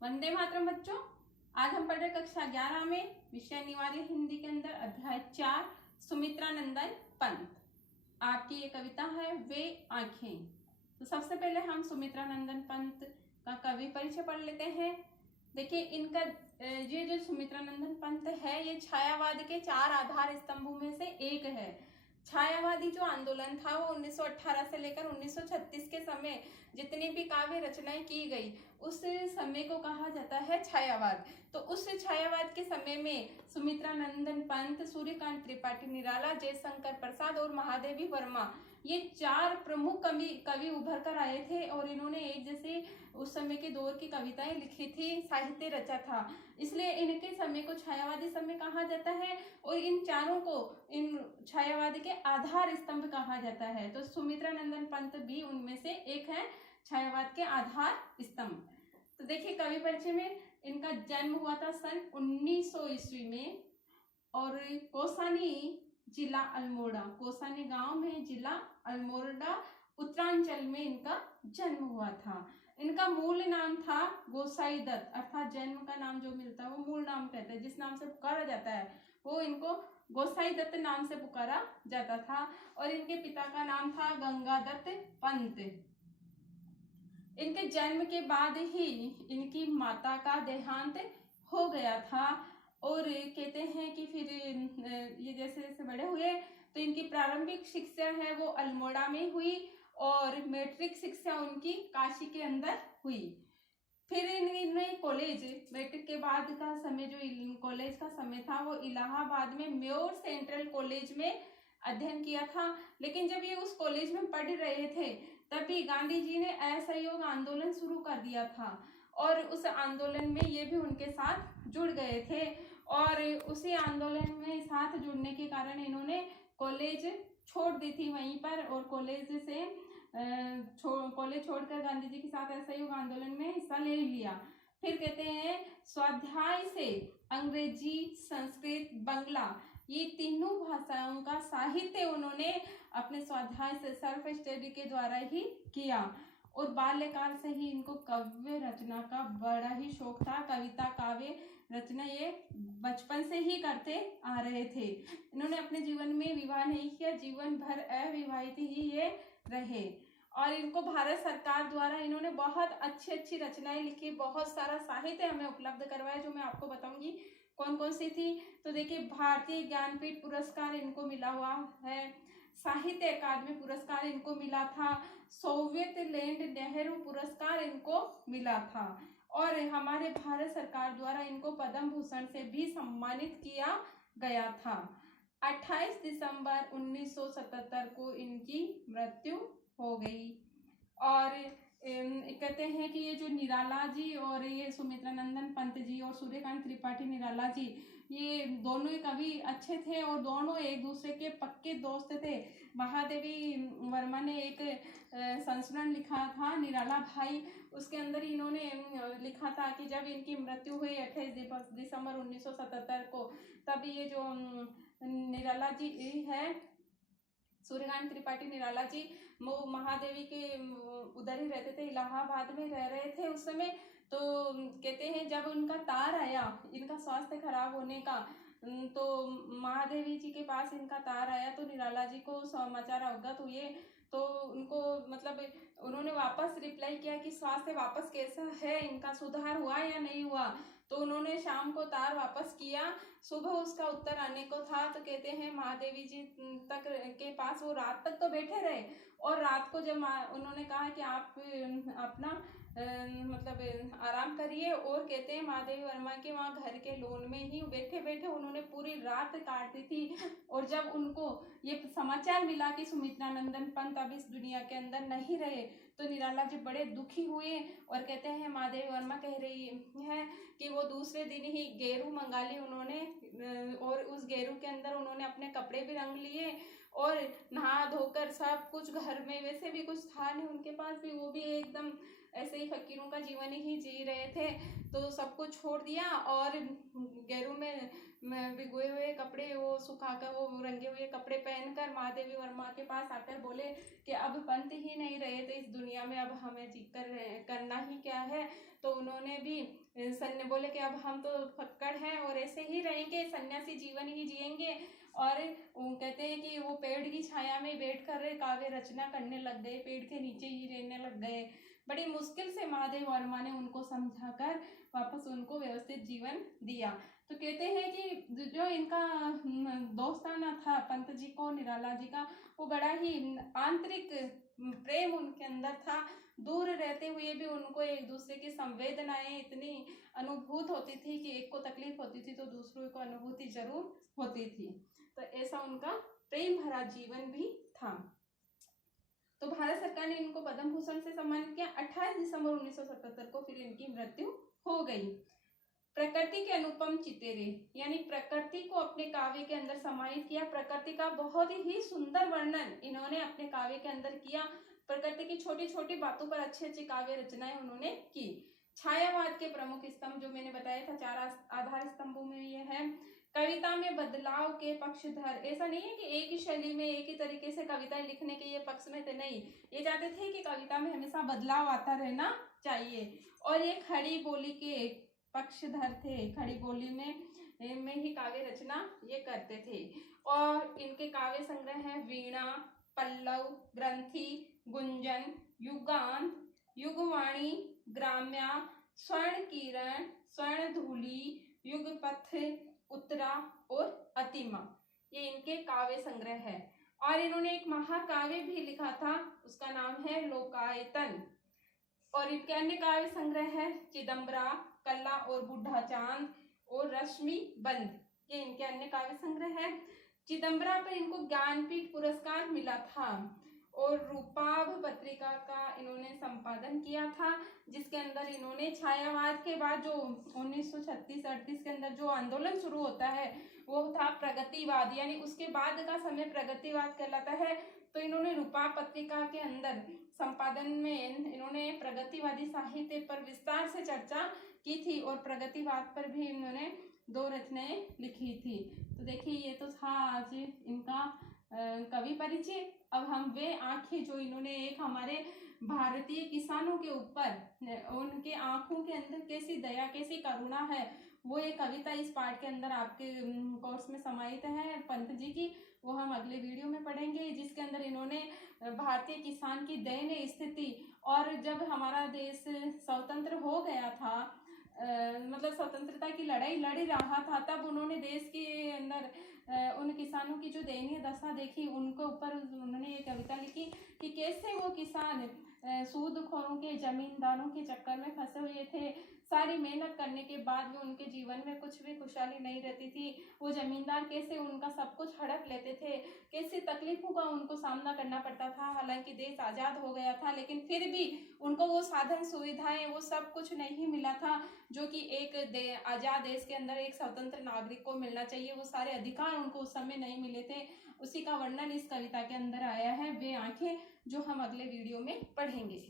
वंदे मातरम बच्चों। आज हम पढ़ रहे कक्षा 11 में विषय अनिवार्य हिंदी के अंदर अध्याय 4 सुमित्रा नंदन पंत। आपकी ये कविता है वे आंखें। तो सबसे पहले हम सुमित्रा नंदन पंत का कवि परिचय पढ़ लेते हैं। देखिए इनका ये जो सुमित्रा नंदन पंत है ये छायावाद के 4 आधार स्तंभों में से एक है। छायावादी जो आंदोलन था वो 1918 से लेकर 1936 के समय जितनी भी काव्य रचनाएं की गई उस समय को कहा जाता है छायावाद। तो उस छायावाद के समय में सुमित्रा नंदन पंत, सूर्यकांत त्रिपाठी निराला, जयशंकर प्रसाद और महादेवी वर्मा ये 4 प्रमुख कवि उभर कर आए थे और इन्होंने एक जैसे उस समय के दौर की कविताएं लिखी थी, साहित्य रचा था, इसलिए इनके समय को छायावादी समय कहा जाता है और इन चारों को इन छायावाद के आधार स्तंभ कहा जाता है। तो सुमित्रा नंदन पंत भी उनमें से एक है, छायावाद के आधार स्तंभ। तो देखिए कवि परिचय में इनका जन्म हुआ था सन 1900 ईस्वी में और कोसानी जिला अल्मोड़ा, कोसानी गांव में जिला अल्मोड़ा उत्तरांचल में इनका जन्म हुआ था। इनका मूल नाम था गोसाई दत्त, अर्थात जन्म का नाम जो मिलता है वो मूल नाम कहते हैं, जिस नाम से पुकारा जाता है वो इनको गोसाई दत्त नाम से पुकारा जाता था। और इनके पिता का नाम था गंगादत्त पंत। इनके जन्म के बाद ही इनकी माता का देहांत हो गया था और कहते हैं कि फिर ये जैसे जैसे बड़े हुए तो इनकी प्रारंभिक शिक्षा है वो अल्मोड़ा में हुई और मैट्रिक शिक्षा उनकी काशी के अंदर हुई। फिर इन्होंने कॉलेज, मैट्रिक के बाद का समय जो कॉलेज का समय था वो इलाहाबाद में म्योर सेंट्रल कॉलेज में अध्ययन किया था। लेकिन जब ये उस कॉलेज में पढ़ रहे थे तभी गांधी जी ने असहयोग आंदोलन शुरू कर दिया था और उस आंदोलन में ये भी उनके साथ जुड़ गए थे और उसी आंदोलन में साथ जुड़ने के कारण इन्होंने कॉलेज छोड़ दी थी वहीं पर और कॉलेज छोड़कर गांधी जी के साथ असहयोग आंदोलन में हिस्सा ले लिया। फिर कहते हैं स्वाध्याय से अंग्रेजी, संस्कृत, बांग्ला ये तीनों भाषाओं का साहित्य उन्होंने अपने स्वाध्याय से सेल्फ स्टडी के द्वारा ही किया और बाल्यकाल से ही इनको काव्य रचना का बड़ा ही शौक था। कविता, काव्य रचना ये बचपन से ही करते आ रहे थे। इन्होंने अपने जीवन में विवाह नहीं किया, जीवन भर अविवाहित ही ये रहे और इनको भारत सरकार द्वारा इन्होंने बहुत अच्छी अच्छी रचनाएं लिखी, बहुत सारा साहित्य हमें उपलब्ध करवाया जो मैं आपको बताऊंगी कौन कौन सी थी। तो देखिए भारतीय ज्ञानपीठ पुरस्कार इनको मिला हुआ है, साहित्य अकादमी पुरस्कार इनको मिला था, सोवियत लैंड नेहरू पुरस्कार इनको मिला था और हमारे भारत सरकार द्वारा इनको पद्म भूषण से भी सम्मानित किया गया था। 28 दिसंबर 1977 को इनकी मृत्यु हो गई। और कहते हैं कि ये जो निराला जी और ये सुमित्रा नंदन पंत जी और सूर्यकांत त्रिपाठी निराला जी ये दोनों ही कवि अच्छे थे और दोनों एक दूसरे के पक्के दोस्त थे। महादेवी वर्मा ने एक संस्मरण लिखा था निराला भाई, उसके अंदर इन्होंने लिखा था कि जब इनकी मृत्यु हुई 28 दिसंबर 1977 को, तभी ये जो निराला जी है सूर्यकांत त्रिपाठी निराला जी वो महादेवी के उधर ही रहते थे, इलाहाबाद में रह रहे थे उस समय। तो कहते हैं जब उनका तार आया इनका स्वास्थ्य खराब होने का, तो महादेवी जी के पास इनका तार आया तो निराला जी को समाचार अवगत हुए तो उनको मतलब उन्होंने वापस रिप्लाई किया कि स्वास्थ्य वापस कैसा है, इनका सुधार हुआ या नहीं हुआ। तो उन्होंने शाम को तार वापस किया, सुबह उसका उत्तर आने को था। तो कहते हैं महादेवी जी तक के पास वो रात तक तो बैठे रहे और रात को जब उन्होंने कहा कि आप अपना मतलब आराम करिए और कहते हैं महादेवी वर्मा के वहाँ घर के लॉन में ही बैठे बैठे उन्होंने पूरी रात काट दी थी। और जब उनको ये समाचार मिला कि सुमित्रा नंदन पंत अब इस दुनिया के अंदर नहीं रहे तो निराला जी बड़े दुखी हुए और कहते हैं महादेवी वर्मा कह रही है कि वो दूसरे दिन ही गेरू मंगा ली उन्होंने और उस गेरू के अंदर उन्होंने अपने कपड़े भी रंग लिए और नहा धोकर सब कुछ, घर में वैसे भी कुछ था नहीं उनके पास भी, वो भी एकदम ऐसे ही फकीरों का जीवन ही जी रहे थे। तो सबको छोड़ दिया और गैरों में भिगोए हुए कपड़े वो सुखाकर वो रंगे हुए कपड़े पहनकर महादेवी वर्मा के पास आकर बोले कि अब पंथ ही नहीं रहे तो इस दुनिया में अब हमें जीकर करना ही क्या है। तो उन्होंने भी सन्ने बोले कि अब हम तो फक्कड़ हैं और ऐसे ही रहेंगे, सन्यासी जीवन ही जिएंगे। और वो कहते हैं कि वो पेड़ की छाया में बैठकर काव्य रचना करने लग गए, पेड़ के नीचे ही रहने लग गए। बड़ी मुश्किल से महादेव वर्मा ने उनको समझाकर वापस उनको व्यवस्थित जीवन दिया। तो कहते हैं कि जो इनका दोस्ताना था पंत जी को निराला जी का, वो बड़ा ही आंतरिक प्रेम उनके अंदर था। दूर रहते हुए भी उनको एक दूसरे की संवेदनाएं इतनी अनुभूत होती थी कि एक को तकलीफ होती थी तो दूसरों को अनुभूति जरूर होती थी। तो ऐसा उनका प्रेम भरा जीवन भी था। तो भारत सरकार ने इनको पद्म भूषण से सम्मानित किया। 28 दिसंबर 1977 को फिर इनकी मृत्यु हो गई। प्रकृति के अनुपम चितेरे, यानी प्रकृति को अपने काव्य के अंदर समाहित किया। प्रकृति का बहुत ही सुंदर वर्णन इन्होंने अपने काव्य के अंदर किया। प्रकृति की छोटी छोटी बातों पर अच्छी अच्छी काव्य रचनाएं उन्होंने की। छायावाद के प्रमुख स्तंभ जो मैंने बताया था, 4 आधार स्तंभों में ये है। कविता में बदलाव के पक्षधर, ऐसा नहीं है कि एक ही शैली में एक ही तरीके से कविताएं लिखने के ये पक्ष में थे, नहीं, ये चाहते थे कि कविता में हमेशा बदलाव आता रहना चाहिए। और ये खड़ी बोली के पक्षधर थे, खड़ी बोली में ही काव्य रचना ये करते थे। और इनके काव्य संग्रह है वीणा, पल्लव, ग्रंथि, गुंजन, युगांत, युगवाणी, ग्राम्या, स्वर्ण किरण, स्वर्ण धूली, युगपथ, उत्तरा और अतिमा, ये इनके काव्य संग्रह है। और इन्होंने एक महाकाव्य भी लिखा था, उसका नाम है लोकायतन। और इनके अन्य काव्य संग्रह है चिदम्बरा, कल्ला और बूढ़ा चांद और रश्मि बंद, ये इनके अन्य काव्य संग्रह है। चिदम्बरा पर इनको ज्ञानपीठ पुरस्कार मिला था। और रूपाभ पत्रिका का इन्होंने संपादन किया था, जिसके अंदर इन्होंने छायावाद के बाद जो 1936-38 के अंदर जो आंदोलन शुरू होता है वो था प्रगतिवाद, यानी उसके बाद का समय प्रगतिवाद कहलाता है। तो इन्होंने रूपाभ पत्रिका के अंदर संपादन में इन्होंने प्रगतिवादी साहित्य पर विस्तार से चर्चा की थी और प्रगतिवाद पर भी इन्होंने 2 रचनाएं लिखी थी। तो देखिए ये तो था आज इनका कवि परिचय। अब हम वे आंखें जो इन्होंने एक हमारे भारतीय किसानों के ऊपर, उनके आंखों के अंदर कैसी दया कैसी करुणा है, वो एक कविता इस पाठ के अंदर आपके कोर्स में समाहित है पंत जी की, वो हम अगले वीडियो में पढ़ेंगे, जिसके अंदर इन्होंने भारतीय किसान की दयनीय स्थिति और जब हमारा देश स्वतंत्र हो गया था, मतलब स्वतंत्रता की लड़ाई लड़ रहा था, तब उन्होंने देश के अंदर उन किसानों की जो दयनीय दशा देखी, उनके ऊपर उन्होंने ये कविता लिखी कि कैसे वो किसान सूदखोरों के जमींदारों के चक्कर में फंसे हुए थे। सारी मेहनत करने के बाद भी उनके जीवन में कुछ भी खुशहाली नहीं रहती थी। वो जमींदार कैसे उनका सब कुछ हड़प लेते थे, कैसे तकलीफों का उनको सामना करना पड़ता था। हालांकि देश आज़ाद हो गया था, लेकिन फिर भी उनको वो साधन सुविधाएं वो सब कुछ नहीं मिला था जो कि एक आज़ाद देश के अंदर एक स्वतंत्र नागरिक को मिलना चाहिए। वो सारे अधिकार उनको उस समय नहीं मिले थे। उसी का वर्णन इस कविता के अंदर आया है, वे आंखें, जो हम अगले वीडियो में पढ़ेंगे।